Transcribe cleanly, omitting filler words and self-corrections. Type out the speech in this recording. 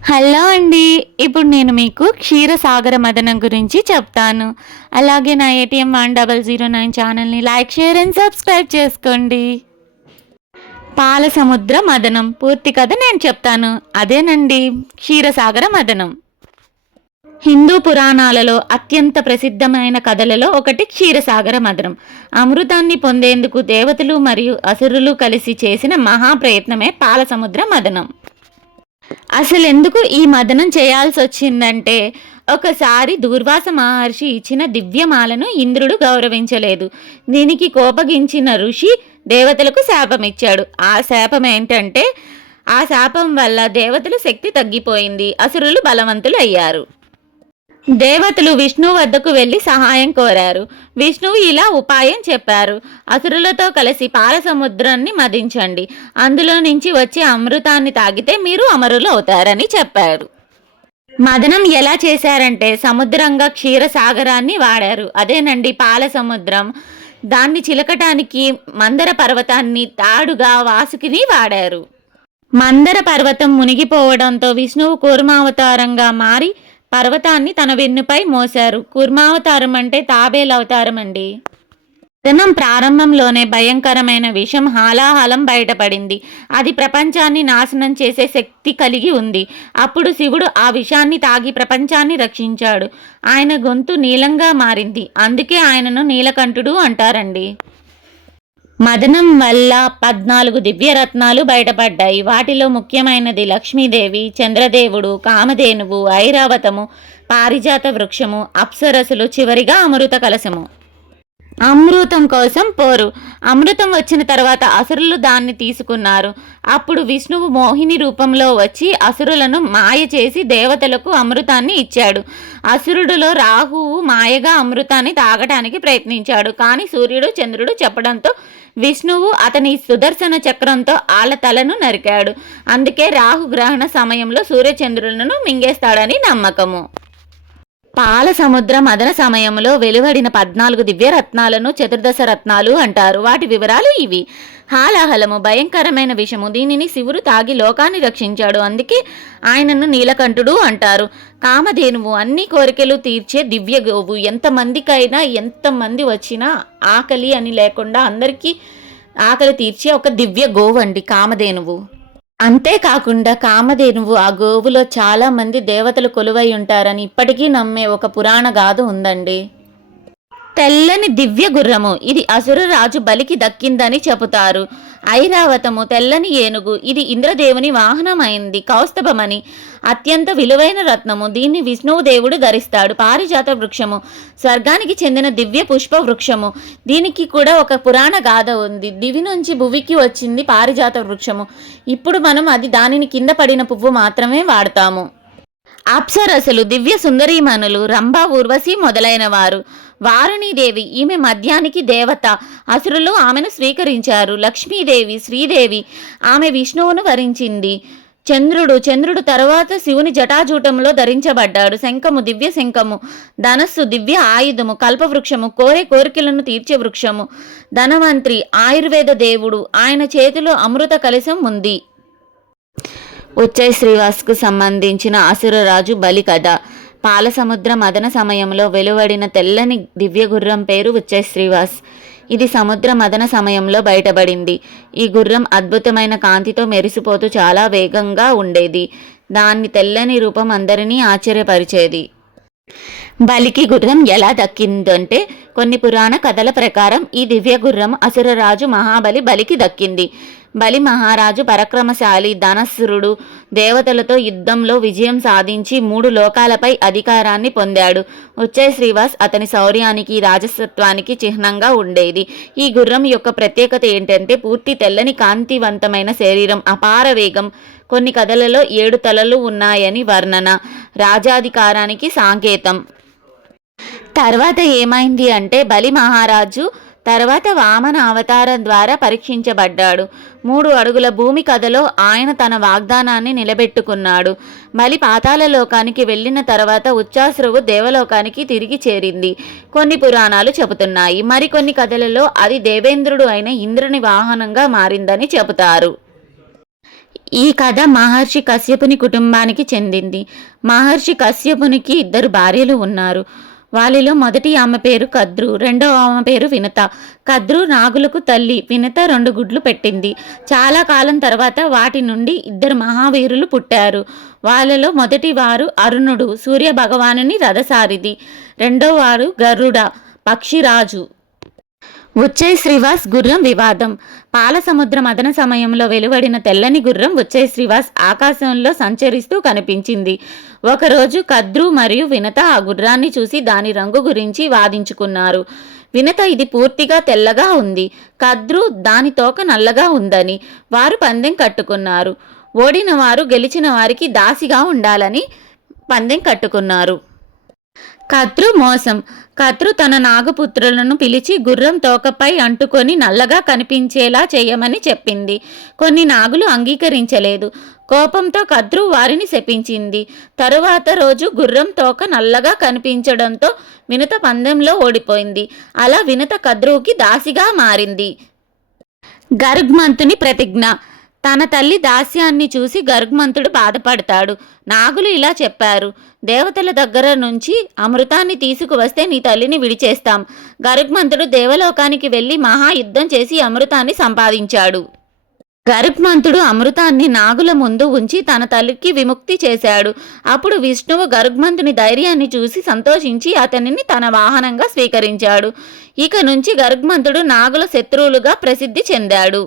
Hello అండి. ఇప్పుడు నేను మీకు క్షీరసాగర మదనం గురించి చెప్తాను. అలాగే నా ఏటీఎం 1009 ఛానల్ని లైక్, షేర్ అండ్ సబ్స్క్రైబ్ చేసుకోండి. పాల సముద్ర మదనం పూర్తి కథ నేను చెప్తాను. అదేనండి క్షీరసాగర మదనం. హిందూ పురాణాలలో అత్యంత ప్రసిద్ధమైన కథలలో ఒకటి క్షీరసాగర మదనం. అమృతాన్ని పొందేందుకు దేవతలు మరియు అసురులు కలిసి చేసిన మహాప్రయత్నమే పాల సముద్ర మదనం. అసలు ఎందుకు ఈ మదనం చేయాల్సి వచ్చిందంటే, ఒకసారి దూర్వాస మహర్షి ఇచ్చిన దివ్యమాలను ఇంద్రుడు గౌరవించలేదు. దీనికి కోపగించిన ఋషి దేవతలకు శాపమిచ్చాడు. ఆ శాపం ఏంటంటే, ఆ శాపం వల్ల దేవతల శక్తి తగ్గిపోయింది, అసురులు బలవంతులు అయ్యారు. దేవతలు విష్ణువు వద్దకు వెళ్లి సహాయం కోరారు. విష్ణువు ఇలా ఉపాయం చెప్పారు: అసురులతో కలిసి పాల సముద్రాన్ని మదించండి, అందులో నుంచి వచ్చే అమృతాన్ని తాగితే మీరు అమరులు అవుతారని చెప్పారు. మదనం ఎలా చేశారంటే, సముద్రంగా క్షీరసాగరాన్ని వాడారు. అదేనండి పాల సముద్రం. దాన్ని చిలకటానికి మందర పర్వతాన్ని తాడుగా వాసుకిని వాడారు. మందర పర్వతం మునిగిపోవడంతో విష్ణువు కూర్మావతారంగా మారి పర్వతాన్ని తన వెన్నుపై మోశారు. కూర్మావతారం అంటే తాబేలు అవతారం అండి. మదనం ప్రారంభంలోనే భయంకరమైన విషం హాలాహలం బయటపడింది. అది ప్రపంచాన్ని నాశనం చేసే శక్తి కలిగి ఉంది. అప్పుడు శివుడు ఆ విషాన్ని తాగి ప్రపంచాన్ని రక్షించాడు. ఆయన గొంతు నీలంగా మారింది. అందుకే ఆయనను నీలకంఠుడు అంటారండి. మదనం వల్ల 14 దివ్యరత్నాలు బయటపడ్డాయి. వాటిలో ముఖ్యమైనది లక్ష్మీదేవి, చంద్రదేవుడు, కామధేనువు, ఐరావతము, పారిజాత వృక్షము, అప్సరసులు, చివరిగా అమృత కలశము. అమృతం కోసం పోరు. అమృతం వచ్చిన తర్వాత అసురులు దాన్ని తీసుకున్నారు. అప్పుడు విష్ణువు మోహిని రూపంలో వచ్చి అసురులను మాయ చేసి దేవతలకు అమృతాన్ని ఇచ్చాడు. అసురుడులో రాహువు మాయగా అమృతాన్ని తాగటానికి ప్రయత్నించాడు. కానీ సూర్యుడు, చంద్రుడు చెప్పడంతో విష్ణువు అతని సుదర్శన చక్రంతో ఆళ్ల తలను నరికాడు. అందుకే రాహు గ్రహణ సమయంలో సూర్యచంద్రులను మింగేస్తాడని నమ్మకము. పాల సముద్ర మదన సమయంలో వెలువడిన 14 దివ్యరత్నాలను చతుర్దశ రత్నాలు అంటారు. వాటి వివరాలు ఇవి: హాలాహలము భయంకరమైన విషము. దీనిని శివుడు తాగి లోకాన్ని రక్షించాడు. అందుకే ఆయనను నీలకంఠుడు అంటారు. కామధేనువు అన్ని కోరికలు తీర్చే దివ్య గోవు. ఎంతమంది వచ్చినా ఆకలి అని లేకుండా అందరికీ ఆకలి తీర్చే ఒక దివ్య గోవు అండి కామధేనువు. అంతేకాకుండా కామధేనువు ఆ గోవులో చాలా మంది దేవతలు కొలువై ఉంటారని ఇప్పటికీ నమ్మే ఒక పురాణ గాథ ఉందండి. తెల్లని దివ్య గుర్రము. ఇది అసురరాజు బలికి దక్కిందని చెబుతారు. ఐరావతము తెల్లని ఏనుగు. ఇది ఇంద్రదేవుని వాహనమైంది. కౌస్తభమని అత్యంత విలువైన రత్నము. దీన్ని విష్ణువు దేవుడు ధరిస్తాడు. పారిజాత వృక్షము స్వర్గానికి చెందిన దివ్య పుష్ప వృక్షము. దీనికి కూడా ఒక పురాణ గాథ ఉంది. దివి నుంచి భువికి వచ్చింది పారిజాత వృక్షము. ఇప్పుడు మనం దానిని కింద పడిన పువ్వు మాత్రమే వాడతాము. అప్సరసులు దివ్య సుందరీమణులు, రంభ, ఊర్వశి మొదలైన వారు. వారుణీదేవి ఈమె మద్యానికి దేవత. అసురులు ఆమెను స్వీకరించారు. లక్ష్మీదేవి, శ్రీదేవి, ఆమె విష్ణువును వరించింది. చంద్రుడు తర్వాత శివుని జటాజూటంలో ధరించబడ్డాడు. శంఖము దివ్య శంఖము. ధనస్సు దివ్య ఆయుధము. కల్పవృక్షము కోరికలను తీర్చే వృక్షము. ధనవంత్రి ఆయుర్వేద దేవుడు. ఆయన చేతిలో అమృత కలశం ఉంది. ఉచ్చై శ్రీవాస్కు సంబంధించిన అసురరాజు బలి కథ. పాలసముద్ర మదన సమయంలో వెలువడిన తెల్లని దివ్య గుర్రం పేరు ఉచ్చై శ్రీవాస్. ఇది సముద్ర మదన సమయంలో బయటపడింది. ఈ గుర్రం అద్భుతమైన కాంతితో మెరిసిపోతూ చాలా వేగంగా ఉండేది. దాని తెల్లని రూపం అందరినీ ఆశ్చర్యపరిచేది. బలికి గుర్రం ఎలా దక్కిందంటే, కొన్ని పురాణ కథల ప్రకారం ఈ దివ్య గుర్రం అసురరాజు మహాబలి బలికి దక్కింది. బలి మహారాజు పరక్రమశాలి, ధనస్సురుడు. దేవతలతో యుద్ధంలో విజయం సాధించి 3 లోకాలపై అధికారాన్ని పొందాడు. ఉచ్చై శ్రీవాస్ అతని శౌర్యానికి, రాజసత్వానికి చిహ్నంగా ఉండేది. ఈ గుర్రం యొక్క ప్రత్యేకత ఏంటంటే, పూర్తి తెల్లని కాంతివంతమైన శరీరం, అపార వేగం. కొన్ని కథలలో 7 తలలు ఉన్నాయని వర్ణన. రాజాధికారానికి సంకేతం. తర్వాత ఏమైంది అంటే, బలి మహారాజు తర్వాత వామన అవతారం ద్వారా పరీక్షించబడ్డాడు. 3 అడుగుల భూమి కథలో ఆయన తన వాగ్దానాన్ని నిలబెట్టుకున్నాడు. బలి పాతాళ లోకానికి వెళ్ళిన తర్వాత ఉచ్చాశ్రువు దేవలోకానికి తిరిగి చేరింది కొన్ని పురాణాలు చెబుతున్నాయి. మరికొన్ని కథలలో అది దేవేంద్రుడు అయిన ఇంద్రుని వాహనంగా మారిందని చెబుతారు. ఈ కథ మహర్షి కశ్యపుని కుటుంబానికి చెందింది. మహర్షి కశ్యపునికి 2 భార్యలు ఉన్నారు. వాళ్ళలో మొదటి ఆమె పేరు కద్రు, రెండవ ఆమె పేరు వినత. కద్రు నాగులకు తల్లి, వినత 2 గుడ్లు పెట్టింది. చాలా కాలం తర్వాత వాటి నుండి 2 మహావీరులు పుట్టారు. వాళ్ళలో మొదటి వారు అరుణుడు, సూర్య భగవానుని రథసారిది. రెండో వారు గరుడ, పక్షిరాజు. ఉచ్చై శ్రీవాస్ గుర్రం వివాదం. పాలసముద్ర మదన సమయంలో వెలువడిన తెల్లని గుర్రం ఉచ్చై శ్రీవాస్ ఆకాశంలో సంచరిస్తూ కనిపించింది. ఒకరోజు కద్రు మరియు వినత ఆ గుర్రాన్ని చూసి దాని రంగు గురించి వాదించుకున్నారు. వినత ఇది పూర్తిగా తెల్లగా ఉంది, కద్రు దాని తోక నల్లగా ఉందని వారు పందెం కట్టుకున్నారు. ఓడిన వారు గెలిచిన వారికి దాసిగా ఉండాలని పందెం కట్టుకున్నారు. కద్రు మోసం. కద్రు తన నాగపుత్రులను పిలిచి గుర్రం తోకపై అంటుకొని నల్లగా కనిపించేలా చేయమని చెప్పింది. కొన్ని నాగులు అంగీకరించలేదు. కోపంతో కద్రు వారిని శపించింది. తరువాత రోజు గుర్రం తోక నల్లగా కనిపించడంతో వినత పందెంలో ఓడిపోయింది. అలా వినత కద్రుకి దాసిగా మారింది. గర్గ్మంతుని ప్రతిజ్ఞ. తన తల్లి దాస్యాన్ని చూసి గర్గ్మంతుడు బాధపడతాడు. నాగులు ఇలా చెప్పారు: దేవతల దగ్గర నుంచి అమృతాన్ని తీసుకువస్తే నీ తల్లిని విడిచేస్తాం. గర్గ్మంతుడు దేవలోకానికి వెళ్ళి మహాయుద్ధం చేసి అమృతాన్ని సంపాదించాడు. గర్గ్మంతుడు అమృతాన్ని నాగుల ముందు ఉంచి తన తల్లికి విముక్తి చేశాడు. అప్పుడు విష్ణువు గర్గ్మంతుని ధైర్యాన్ని చూసి సంతోషించి అతనిని తన వాహనంగా స్వీకరించాడు. ఇక నుంచి గర్గ్మంతుడు నాగుల శత్రువులుగా ప్రసిద్ధి చెందాడు.